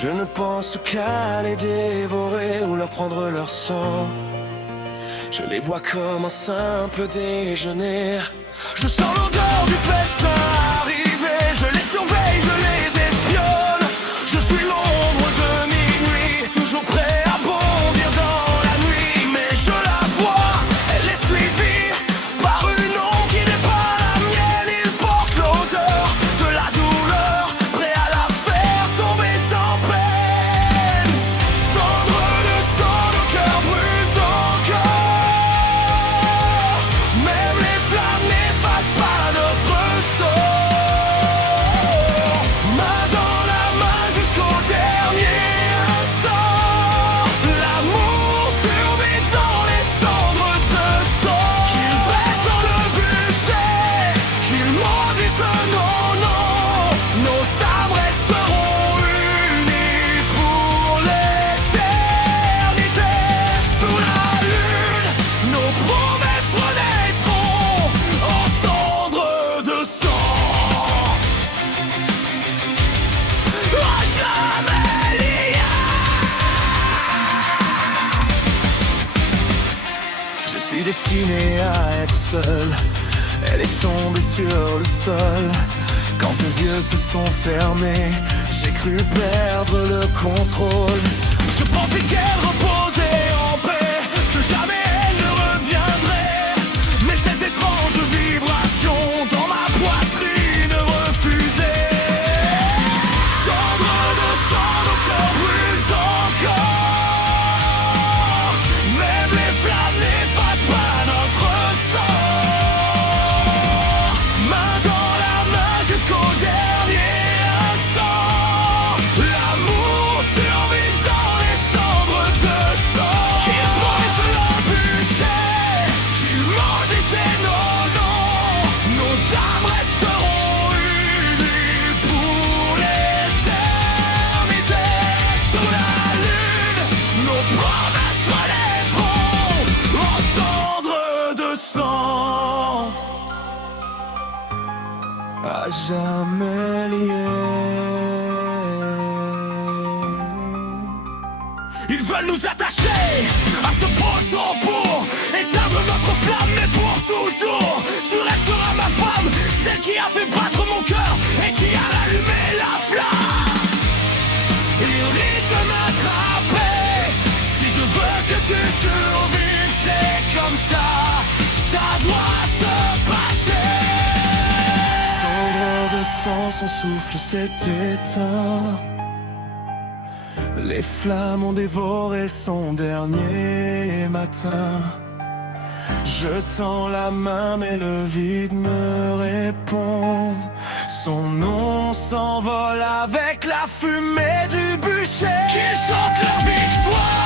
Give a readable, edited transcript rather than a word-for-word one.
Je ne pense qu'à les dévorer ou leur prendre leur sang. Je les vois comme un simple déjeuner. Je sens l'odeur du festin arriver. Je les surveille, je les espionne. Je suis l'ombre de minuit, toujours prêt à bondir dans la nuit. Mais je la vois, elle est suivie par une ombre qui n'est pas la mienne. Il porte l'odeur de la douleur, prêt à la faire tomber sans peine. Cendre de sang, nos cœurs brûlent encore. Même les flammes n'effacent pas notre sort. Main dans la main jusqu'au dernier instant. L'amour survit dans les cendres de sang. Qu'ils dressent sur le bûcher, qu'ils maudissent le non-non. Nos âmes resteront unies pour l'éternité. Sous la lune, nos promesses renaîtront en cendres de sang. À jamais liés. Je suis destiné à être seul. Elle est tombée sur le sol. Quand ses yeux se sont fermés, j'ai cru perdre le contrôle. Je pensais qu'elle reposait en paix, que jamais elle ne reviendrait. Mais cette étrange vibration dans ma poitrine refusait. Cendre de sang, nos cœurs brûlent encore. Même les flammes n'effacent pas notre sort. Main dans la main jusqu'au dernier instant. L'amour survit dans les cendres de sang. Qu'ils brûlent le bûcher, qu'ils maudissent les non-non. Nos âmes resteront unies pour l'éternité. Sous la lune, nos promesses renaîtront en cendres de sang. À jamais liés. Ils veulent nous attacher à ce poteau pour éteindre notre flamme, mais pour toujours. Tu resteras ma femme, celle qui a fait battre mon cœur et qui a allumé la flamme. Ils risquent de m'attraper si je veux que tu survives. C'est comme ça, ça doit se passer. Cendre de sang, son souffle s'est éteint. Les flammes ont dévoré son dernier matin. Je tends la main mais le vide me répond. Son nom s'envole avec la fumée du bûcher. Qu'ils chantent leur victoire.